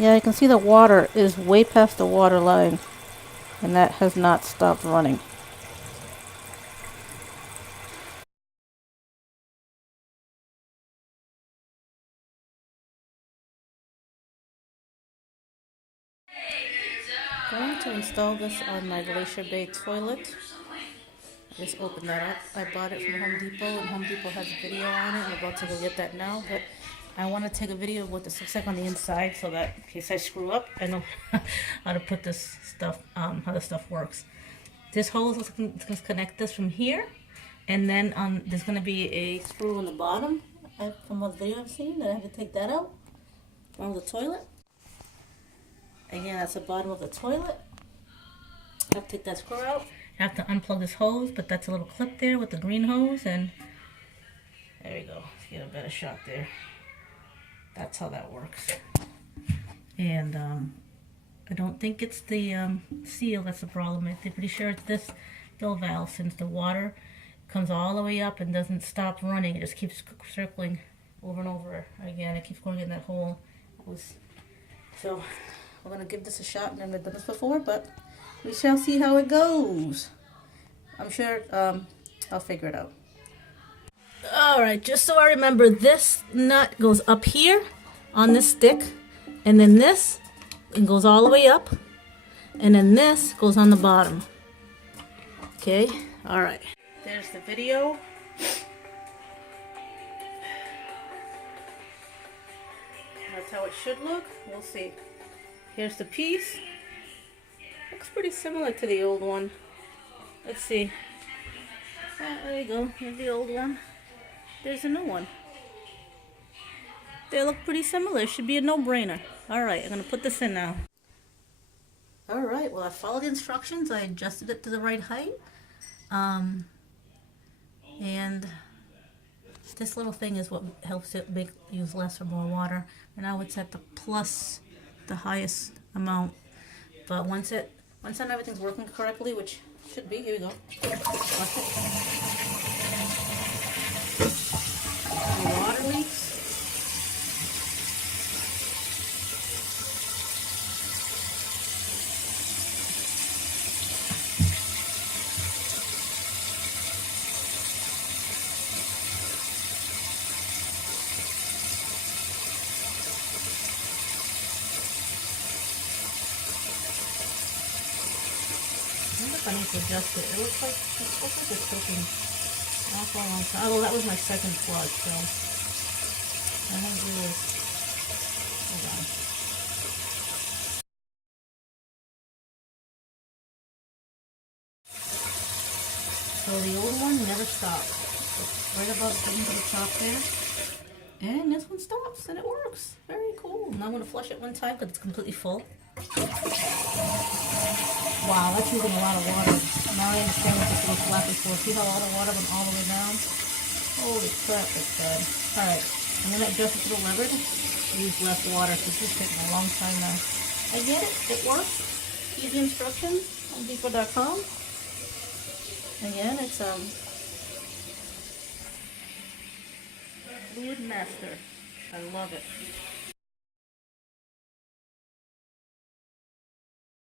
Yeah, you can see the water is way past the water line, and that has not stopped running. I'm going to install this on my Glacier Bay toilet. I just opened that up. I bought it from Home Depot, and Home Depot has a video on it. I'm about to go get that now, but I want to take a video of what this looks like on the inside so that in case I screw up, I know how to put this stuff, how this stuff works. This hose is going to connect this from here, and then there's going to be a screw on the bottom from what video I've seen that I have to take that out from the toilet. Again, that's the bottom of the toilet. I have to take that screw out. I have to unplug this hose, but that's a little clip there with the green hose, and there we go. Let's get a better shot there. That's how that works. And I don't think it's the seal that's the problem. I'm pretty sure it's this fill valve, since the water comes all the way up and doesn't stop running. It just keeps circling over and over again. It keeps going in that hole. So we're going to give this a shot. I've never done this before, but we shall see how it goes. I'm sure I'll figure it out. Alright, just so I remember, this nut goes up here on this stick, and then this and goes all the way up, and then this goes on the bottom. Okay, alright. There's the video. That's how it should look. We'll see. Here's the piece. Looks pretty similar to the old one. Let's see. There you go. Here's the old one. There's a new one. They look pretty similar. Should be a no-brainer. Alright, I'm going to put this in now. Alright, well, I followed the instructions. I adjusted it to the right height. And this little thing is what helps it use less or more water. And now it's at the plus, the highest amount. But once everything's working correctly, which should be, here we go. Watch it. No water leaks. I need to adjust it. It looks like it's cooking an awful long time. Oh, well, that was my second plug, so I have to do this. Hold on. So the old one never stops. It's right above getting to the top there. And this one stops, and it works. Very cool. Now I'm going to flush it one time because it's completely full. Wow, that's using a lot of water. Now I understand what this little flap is for. See how all the water went all the way down? Holy crap, that's bad. Alright, I'm going to adjust it to the lever. Use less water because this is taking a long time now. I get it. It works. Easy instructions on Depot.com. Again, it's Fluid Master. I love it.